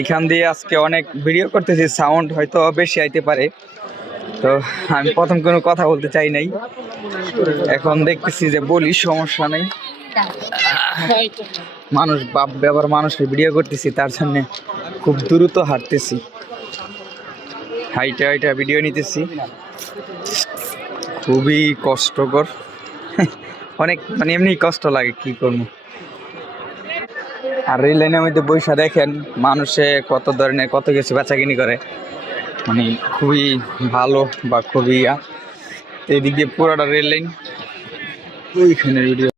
এখান দিয়ে আজকে অনেক ভিডিও করতেছি, সাউন্ড হয়তো বেশি আইতে পারে, তো আমি প্রথম কোনো কথা বলতে চাই নাই। এখন দেখতেছি যে বলি সমস্যা নেই, মানুষ বাপ ব্যাপার মানুষের ভিডিও করতেছি, তার জন্য খুব দ্রুত হাঁটতেছি, হাইটা হাইটা ভিডিও নিতেছি। খুবই কষ্টকর, অনেক মানে এমনি কষ্ট লাগে, কি করবো। আর রেল লাইনের মধ্যে বৈশা দেখেন মানুষে কত ধরনের কত কিছু বেচাকিনি করে, মানে খুবই ভালো বা খুবই এদিক দিয়ে পুরোটা রেল লাইন। ওইখানের ভিডিও